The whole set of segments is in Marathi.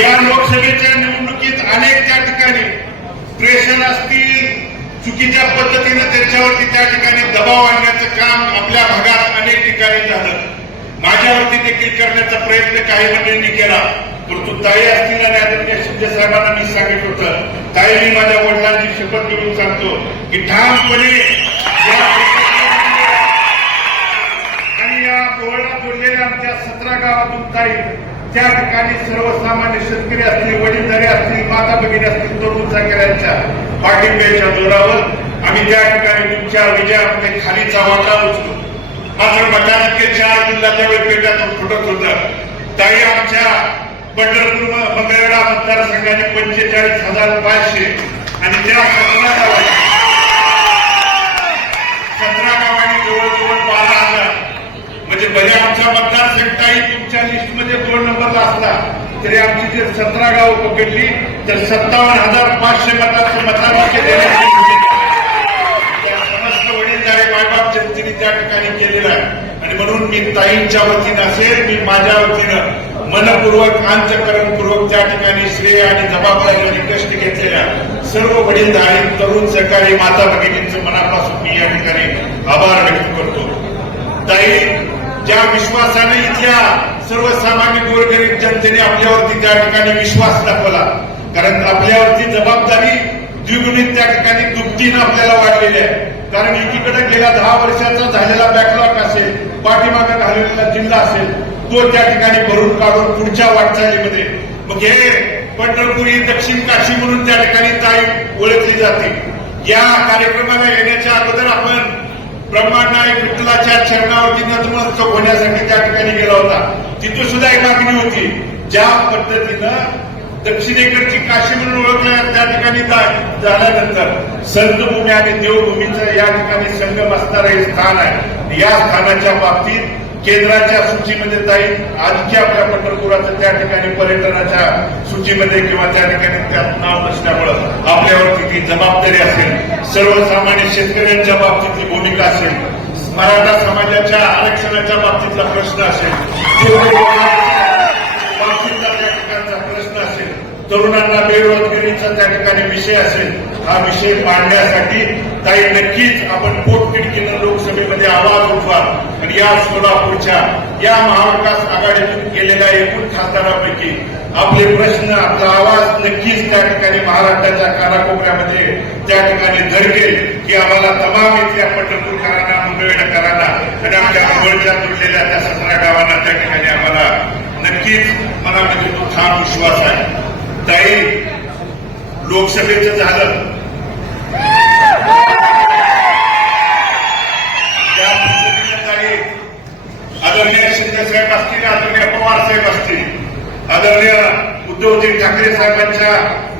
या लोकसभेच्या निवडणुकीत अनेक त्या ठिकाणी प्रेशर असतील चुकीच्या पद्धतीनं त्यांच्यावरती त्या ठिकाणी दबाव आणण्याचं काम आपल्या भागात अनेक ठिकाणी झालं. माझ्यावरती देखील करण्याचा प्रयत्न काही मंडळींनी केला. परंतु ताई असतील आणि आदरणीय शिंदे साहेबांना मी सांगितलं होतं. ताई मी माझ्या वडिलांची शपथ घेऊन सांगतो की ठामपणे आणि या बोर्डला जोडलेल्या आमच्या सतरा गावातून ताई त्या ठिकाणी सर्वसामान्य शेतकरी असतील वडीलधारी असतील माता भगिनी असतील तरुण चाकऱ्यांच्या पाठिंब्याच्या जोरावर आम्ही त्या ठिकाणी तुमच्या विजयामध्ये खालीचा वाटा उचलो मात्र मटानके चार जिल्हा त्यावेळी पेटातून फुटत होत. ताई आमच्या पंढरपूर मंगळवेढा मतदारसंघाने पंचेचाळीस हजार पाचशे आणि त्या सतरा गावात सतरा गावांनी जवळजवळ बारा हजार म्हणजे भले आमचा मतदारसंघाही तुमच्या लिस्टमध्ये दोन नंबरला असला तरी आमची जर सतरा गाव पकडली तर सत्तावन्न हजार पाचशे मतांचं मतदानाचे देण्याची भूमिका त्या समस्त वडीलधारे मायबाप जनतेने त्या ठिकाणी केलेलं आहे. आणि म्हणून मी ताईंच्या वतीनं असेल मी माझ्या वतीनं मनपूर्वक अंतकरणपूर्वक त्या ठिकाणी श्रेय आणि जबाबदारी कष्ट घेतलेल्या सर्व वडीलधारी तरुण सहकारी माता भगिनींचं मनापासून मी या ठिकाणी आभार व्यक्त करतो. ताई ज्या विश्वासाने इथल्या सर्वसामान्य गोरगरीब जनतेने आपल्यावरती त्या ठिकाणी विश्वास दाखवला. कारण आपल्यावरती जबाबदारी द्विगुणित त्या ठिकाणी दुपटीनं आपल्याला वाढलेली आहे. कारण एकीकडे गेल्या दहा वर्षाचा झालेला बॅकलॉग असेल पाठीमागे घालवलेला जिल्हा असेल तो त्या ठिकाणी भरून काढून पुढच्या वाटचालीमध्ये. मग हे पंढरपुरी दक्षिण काशी म्हणून त्या ठिकाणी ताई ओळखली जाते. या कार्यक्रमाला येण्याच्या अगोदर आपण ब्रह्मांड विठ्ठलाच्या चरणावरती नतमस्तक होण्यासाठी त्या ठिकाणी गेला होता तिथं सुद्धा एक मागणी होती. ज्या पद्धतीनं दक्षिणेकडची काशी म्हणून ओळखल्या त्या ठिकाणी झाल्यानंतर संतभूमी आणि देवभूमीचं या ठिकाणी संगम असणारं हे स्थान आहे. या स्थानाच्या बाबतीत केंद्राच्या सूचीमध्ये जाईल आणखी आपल्या पंढरपुराचं त्या ठिकाणी पर्यटनाच्या सूचीमध्ये किंवा त्या ठिकाणी त्यात नाव नसल्यामुळं आपल्यावरती ती जबाबदारी असेल सर्वसामान्य शेतकऱ्यांच्या बाबतीतली भूमिका असेल मराठा समाजाच्या आरक्षणाच्या बाबतीतला प्रश्न असेल बाबतीतला त्या ठिकाणचा प्रश्न असेल तरुणांना बेरोजगारीचा त्या ठिकाणी विषय असेल हा विषय मांडण्यासाठी ताई नक्कीच आपण पोटतिडकीनं लोकसभेमध्ये आवाज उठवा आणि या सोलापूरच्या या महाविकास आघाडीतून गेलेल्या एकूण खासदारांपैकी आपले प्रश्न आपला आवाज नक्कीच त्या ठिकाणी महाराष्ट्राच्या कानाकोपऱ्यामध्ये त्या ठिकाणी झळकेल की आम्हाला तमाम इथल्या पंढरपूरकरांना मंगळवेढकरांना आणि आमच्या जवळच्या जुळलेल्या त्या सतरा गावांना त्या ठिकाणी आम्हाला नक्कीच मनामध्ये तो ठाम विश्वास आहे. ताई लोकसभेचं झालं. आदरणीय शिंदे साहेब असतील आदरणीय पवार साहेब असतील आदरणीय उद्धवजी ठाकरे साहेबांच्या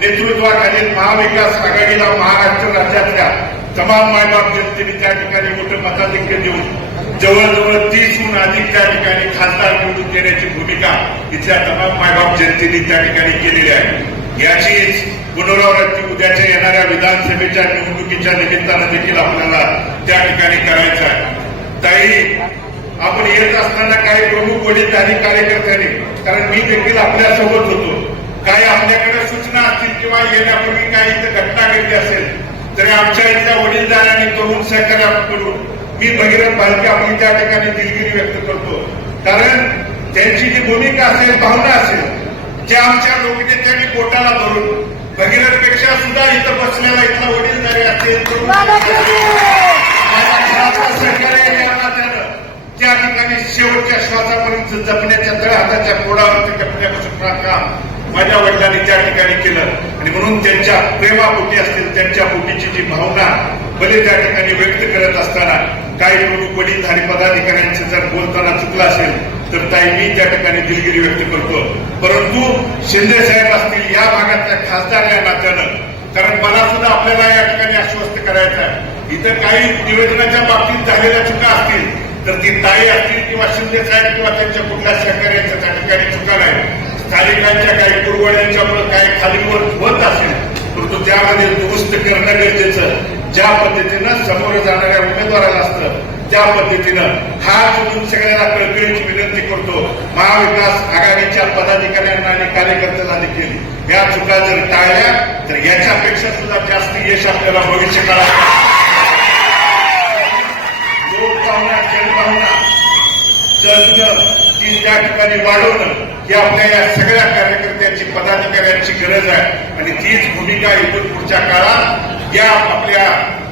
नेतृत्वाखालील महाविकास आघाडीला महाराष्ट्र राज्यातल्या तमाम मायबाप जनतेने त्या ठिकाणी मोठं मताधिक्य देऊन जवळजवळ तीसहून अधिक त्या ठिकाणी खासदार निवडून देण्याची भूमिका इथल्या तमाम मायबाप जनतेने त्या ठिकाणी केलेली आहे. याचीच पुनरावृत्ती उद्याच्या येणाऱ्या विधानसभेच्या निवडणुकीच्या निमित्तानं देखील आपल्याला त्या ठिकाणी करायचं आहे. ताई आपण येत असताना काही प्रमुख वडीलधारी कार्यकर्त्यांनी कारण मी देखील आपल्यासोबत होतो. काही आपल्याकडे सूचना असतील किंवा येण्यापूर्वी काही इथं घटना घडली असेल तरी आमच्या इथल्या वडीलधाऱ्यांनी तरुण सहकार्याकडून मी भगीरथ भालके आपली त्या ठिकाणी दिलगिरी व्यक्त करतो. कारण त्यांची जी भूमिका असेल भावना असेल त्या आमच्या लोकनेत्यांनी पोटाला धरून भगीरथपेक्षा सुद्धा इथं बसलेला इथला वडीलधारी असेल माझ्या सहकार्य त्या ठिकाणी शेवटच्या श्वासापर्यंत जपण्याच्या तळहाताच्या कोडावरती जपण्याचं काम माझ्या वडिलांनी त्या ठिकाणी केलं. आणि म्हणून त्यांच्या प्रेमापोटी असतील त्यांच्या पोटीची जी भावना भले त्या ठिकाणी व्यक्त करत असताना काही प्रमुख वडीलधारी पदाधिकाऱ्यांचं जर बोलताना चुकलं असेल तर ताई मी त्या ठिकाणी दिलगिरी व्यक्त करतो. परंतु शिंदे साहेब असतील या भागातल्या खासदार या नात्यानं कारण मला सुद्धा आपल्याला या ठिकाणी आश्वस्त करायचं आहे. इथं काही निवेदनाच्या बाबतीत झालेल्या चुका असतील तर ती ताई असतील किंवा शिंदे साहेब किंवा त्यांच्या कुठल्या सहकार्यांच्या त्या ठिकाणी चुका नाही स्थानिकांच्या काही कुरवड्यांच्यामुळे काही खालीवर होत असेल परंतु त्यामध्ये दुरुस्त करणं गरजेचं. ज्या पद्धतीनं समोर जाणाऱ्या उमेदवाराला असतं त्या पद्धतीनं हा जोडून सगळ्यांना कळकळीची विनंती करतो. महाविकास आघाडीच्या पदाधिकाऱ्यांना आणि कार्यकर्त्यांना देखील. या चुका जर टाळल्या तर याच्यापेक्षा सुद्धा जास्त यश आपल्याला भविष्य काळात लोकभावना जनभावना जगणं ती त्या ठिकाणी वाढवणं ही आपल्या या सगळ्या कार्यकर्त्यांची पदाधिकाऱ्यांची गरज आहे. आणि तीच भूमिका इथून पुढच्या काळात या आपल्या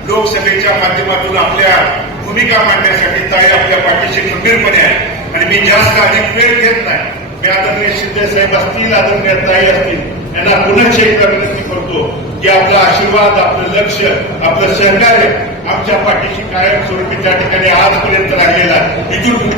लोकसभेच्या माध्यमातून आपल्या भूमिका मांडण्यासाठी ताई आपल्या पाठीशी खंबीरपणे आहे आणि मी जास्त अधिक वेळ घेत नाही. मी आदरणीय शिंदे साहेब असतील आदरणीय ताई असतील यांना पुन्हा एक विनंती करतो की आपला आशीर्वाद आपलं लक्ष आपलं सहकार्य आमच्या पाठीशी कायमस्वरूपी त्या ठिकाणी आजपर्यंत राहिलेला इथून